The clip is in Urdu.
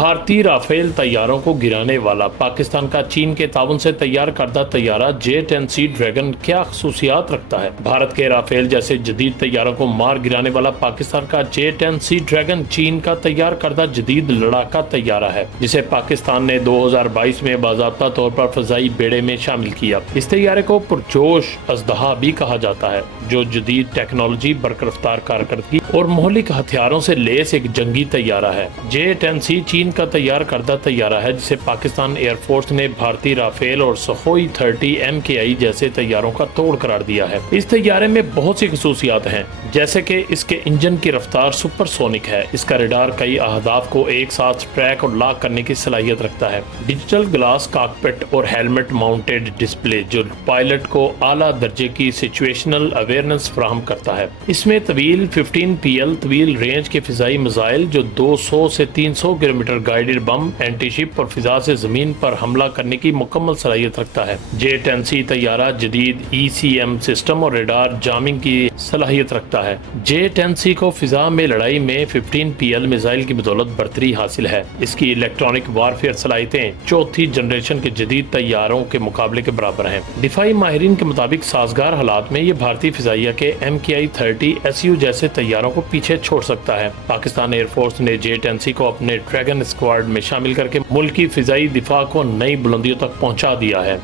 بھارتی رافیل طیاروں کو گرانے والا پاکستان کا چین کے تعاون سے تیار کردہ طیارہ J-10C ڈریگن کیا خصوصیات رکھتا ہے؟ بھارت کے رافیل جیسے جدید طیاروں کو مار گرانے والا پاکستان کا J-10C ڈریگن چین کا تیار کردہ جدید لڑاکا طیارہ ہے، جسے پاکستان نے 2022 میں باضابطہ طور پر فضائی بیڑے میں شامل کیا۔ اس طیارے کو پرجوش اژدہا بھی کہا جاتا ہے، جو جدید ٹیکنالوجی، برق رفتار کارکردگی اور مہلک ہتھیاروں سے لیس ایک جنگی طیارہ ہے۔ J-10C چین کا تیار کردہ طیارہ ہے، جسے پاکستان ایئر فورس نے بھارتی رافیل اور سخوئی 30 MKI جیسے طیاروں کا توڑ قرار دیا ہے۔ اس طیارے میں بہت سی خصوصیات ہیں، جیسے کہ اس کے انجن کی رفتار سپر سونک ہے، اس کا ریڈار کئی اہداف کو ایک ساتھ ٹریک اور لاک کرنے کی صلاحیت رکھتا ہے، ڈیجیٹل گلاس کاکپٹ اور ہیلمٹ ماؤنٹڈ ڈسپلے جو پائلٹ کو اعلیٰ درجے کی سچویشنل اویئرنس فراہم کرتا ہے۔ اس میں طویل 15 PL طویل رینج کے فضائی میزائل جو 200 سے 300 کلومیٹر گائیڈڈ بم، اینٹی شپ اور فضا سے زمین پر حملہ کرنے کی مکمل صلاحیت رکھتا ہے۔ J-10C طیارہ جدید ECM سسٹم اور ریڈار جامنگ کی صلاحیت رکھتا ہے۔ J-10C کو فضا میں لڑائی میں 15 PL میزائل کی بدولت برتری حاصل ہے۔ اس کی الیکٹرانک وارفیئر صلاحیتیں چوتھی جنریشن کے جدید طیاروں کے مقابلے کے برابر ہیں۔ دفاعی ماہرین کے مطابق سازگار حالات میں یہ بھارتی فضائیہ کے MKI 30 SU جیسے طیاروں کو پیچھے چھوڑ سکتا ہے۔ پاکستان ایئر فورس نے J-10C کو اپنے ڈریگن اسکواڈ میں شامل کر کے ملکی فضائی دفاع کو نئی بلندیوں تک پہنچا دیا ہے۔